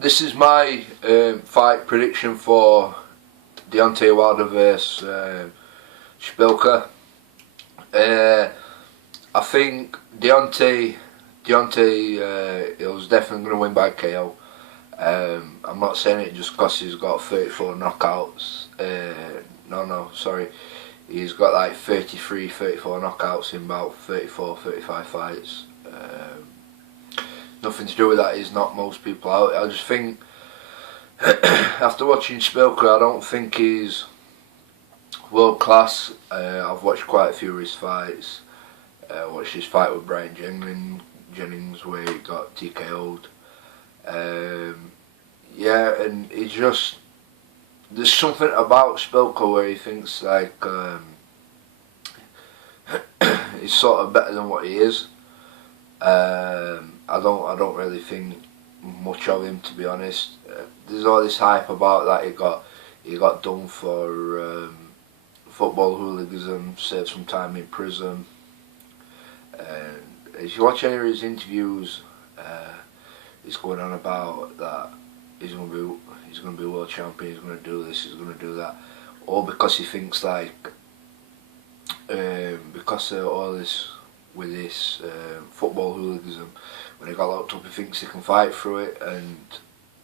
this is my fight prediction for Deontay Wilder vs Szpilka. I think Deontay was definitely going to win by KO. I'm not saying it just because he's got 34 knockouts. Sorry. He's got like 33, 34 knockouts in about 34, 35 fights. Nothing to do with that, he's knocked most people out. I just think, after watching Szpilka, I don't think he's world class. I've watched quite a few of his fights. Watched his fight with Brian Jennings where he got TKO'd. Yeah, and he just, there's something about Szpilka where he thinks like he's sort of better than what he is. I don't really think much of him, to be honest. There's all this hype about that he got done for football hooliganism, served some time in prison. And if you watch any of his interviews, he's going on about that he's gonna be world champion, he's gonna do this, he's gonna do that, all because he thinks like because of all this with this football hooliganism, when he got locked up, he thinks he can fight through it, and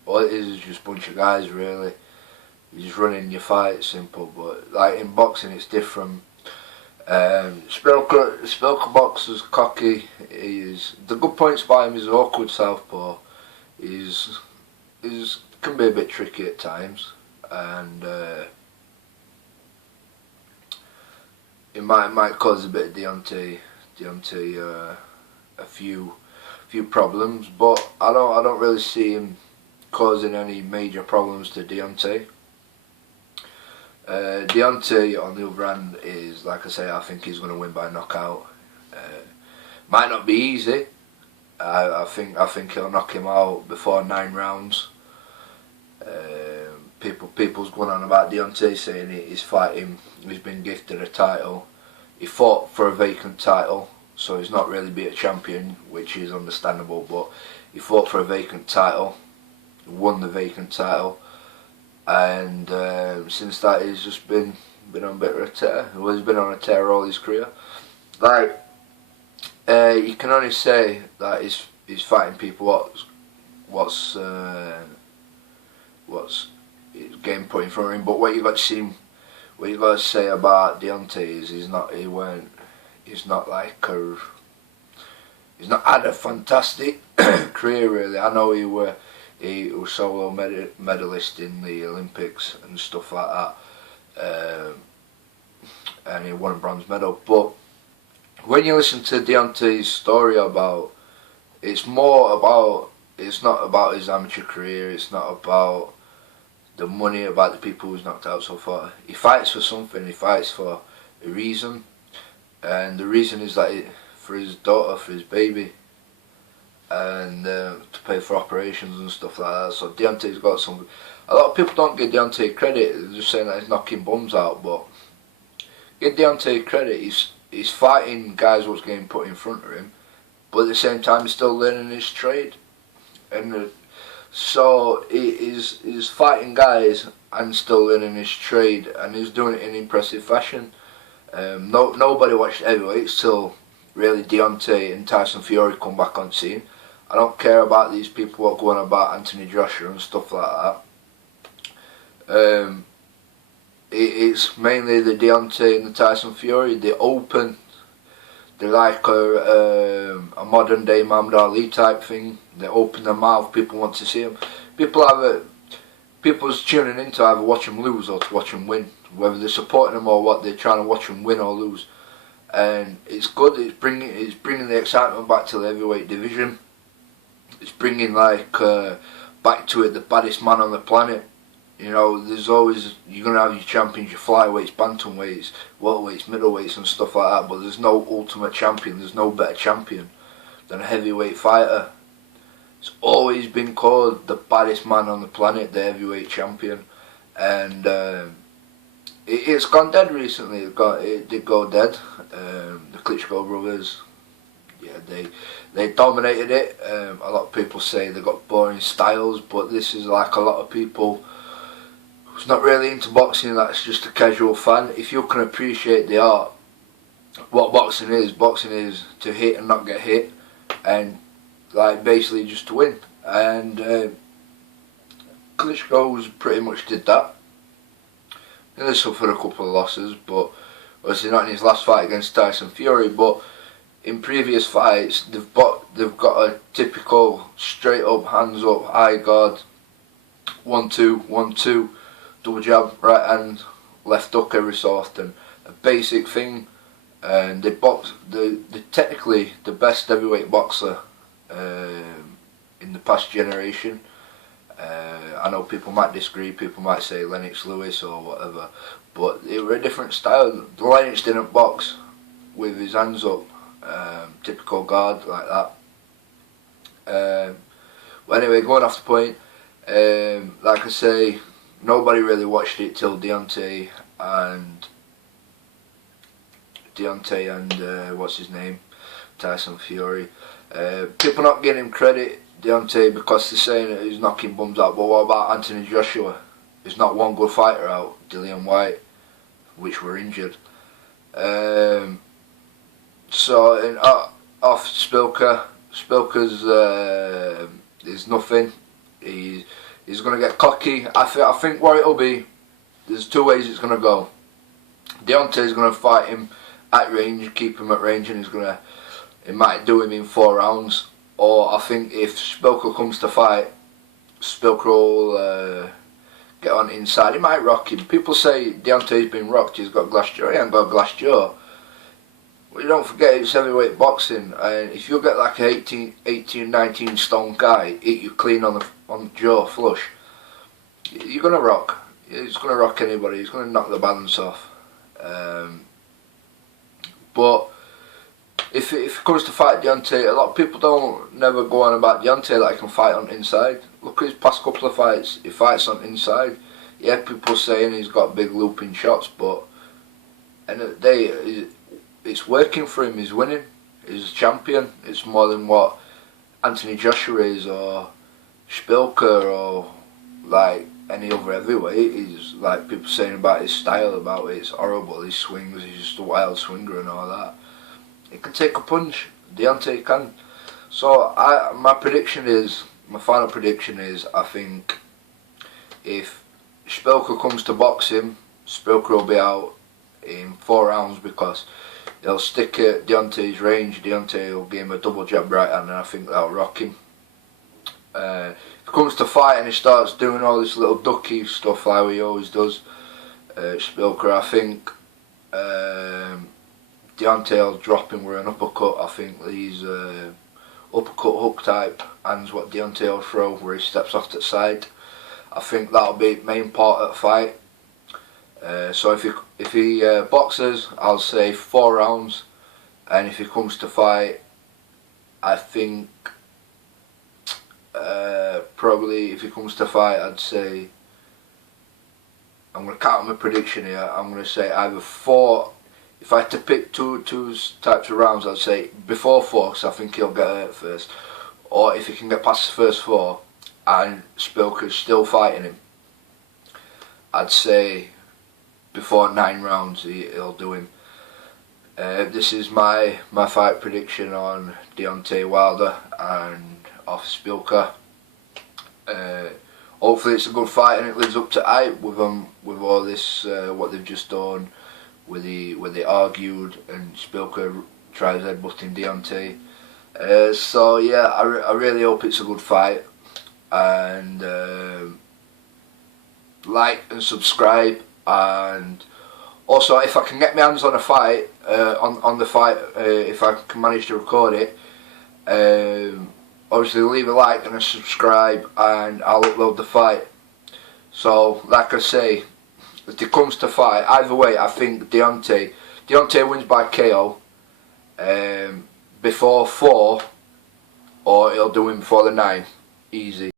all it is just a bunch of guys really. You're just running your fight, simple. But like in boxing, it's different. Szpilka boxes cocky. The good points about him is awkward southpaw. He's can be a bit tricky at times, and it might cause a bit of Deontay a few problems, but I don't really see him causing any major problems to Deontay. Deontay, on the other hand, is, like I say, I think he's going to win by knockout. Might not be easy. I think he'll knock him out before 9 rounds. People's going on about Deontay, saying he's been gifted a title. He fought for a vacant title, so he's not really beat a champion, which is understandable, but he fought for a vacant title, won the vacant title, and since that he's just been on a bit of a tear. Well, he's been on a tear all his career. Like, you can only say that he's fighting people what's game put in front of him, but what you got to say about Deontay is he's not had a fantastic career really. I know he was solo medalist in the Olympics and stuff like that, and he won a bronze medal. But when you listen to Deontay's story it's not about his amateur career, it's not about the money, about the people who's knocked out so far. He fights for something, he fights for a reason, and the reason is that for his daughter, for his baby, and to pay for operations and stuff like that. So Deontay's got some. A lot of people don't give Deontay credit. They're just saying that he's knocking bums out, but give Deontay credit. He's fighting guys what's getting put in front of him, but at the same time he's still learning his trade, and so he's fighting guys and still learning his trade, and he's doing it in impressive fashion. Nobody watched heavyweights till really Deontay and Tyson Fury come back on scene. I don't care about these people what going about Anthony Joshua and stuff like that. It's mainly the Deontay and the Tyson Fury. They're open. They're like a modern day Muhammad Ali type thing. They open their mouth. People want to see them. People's tuning in to either watch them lose or to watch them win. Whether they're supporting them or what, they're trying to watch them win or lose. And it's good. It's bringing the excitement back to the heavyweight division. It's bringing back to it the baddest man on the planet. You know, you're gonna have your champions, your flyweights, bantamweights, welterweights, middleweights, and stuff like that. But there's no ultimate champion. There's no better champion than a heavyweight fighter. It's always been called the baddest man on the planet, the heavyweight champion, and it's gone dead recently. It did go dead. The Klitschko brothers, yeah, they dominated it. A lot of people say they got boring styles, but this is like a lot of people who's not really into boxing, that's just a casual fan. If you can appreciate the art, what boxing is to hit and not get hit, and like basically just to win. And Klitschko's pretty much did that. He suffered a couple of losses, but obviously not in his last fight against Tyson Fury. But in previous fights, they've got a typical straight up, hands up, high guard, 1-2, 1-2, double jab, right hand, left hook every so often. A basic thing. And they box. They're technically the best heavyweight boxer in the past generation. I know people might disagree, people might say Lennox Lewis or whatever, but they were a different style. Lennox didn't box with his hands up, typical guard like that. But anyway, going off the point, like I say, nobody really watched it till Deontay and what's his name, Tyson Fury. People not giving him credit, Deontay, because they're saying that he's knocking bums out. But what about Anthony Joshua? There's not one good fighter out. Dillian White, which were injured. So off Szpilka. Szpilka's is nothing. He's gonna get cocky. I think what it'll be, there's two ways it's gonna go. Deontay's gonna fight him at range, keep him at range, and it might do him in 4 rounds. Or I think if Szpilka comes to fight, Szpilka will get on inside. He might rock him. People say Deontay's been rocked, he's got glass jaw. He ain't got glass jaw. Well, you don't forget it's heavyweight boxing, and if you get like an 18, 19 stone guy hit you clean on the jaw flush, you're gonna rock. He's gonna rock anybody. He's gonna knock the balance off. But if it comes to fight Deontay, a lot of people never go on about Deontay that he can fight on inside. Look at his past couple of fights, he fights on inside. Yeah, people saying he's got big looping shots, but end of the day, it's working for him. He's winning. He's a champion. It's more than what Anthony Joshua is, or Szpilka, or like any other heavyweight. He's like people saying about his style, about it's horrible, his swings, he's just a wild swinger and all that. He can take a punch, Deontay can. So my final prediction is, I think if Szpilka comes to box him, Szpilka will be out in 4 rounds, because he'll stick at Deontay's range. Deontay will give him a double jab right hand, and I think that'll rock him. If it comes to fight and he starts doing all this little ducky stuff like he always does, Szpilka, I think Deontay will drop him with an uppercut. I think these uppercut hook type hands what Deontay will throw, where he steps off to the side. I think that'll be the main part of the fight. So if he boxes, I'll say 4 rounds, and if he comes to fight, I think probably if he comes to fight, I'd say, I'm going to count my prediction here, I'm going to say either 4, if I had to pick two types of rounds, I'd say before 4, because I think he'll get hurt first, or if he can get past the first 4 and Szpilka's still fighting him, I'd say before 9 rounds he'll do him. This is my fight prediction on Deontay Wilder and off Szpilka. Hopefully it's a good fight and it lives up to hype with all this what they've just done, where they argued and Szpilka tries headbutting Deontay. So yeah, I really hope it's a good fight, and like and subscribe, and also if I can get my hands on a fight, on the fight, if I can manage to record it, obviously leave a like and a subscribe, and I'll upload the fight. So like I say, if it comes to fight, either way, I think Deontay wins by KO before 4, or he'll do him before the 9, easy.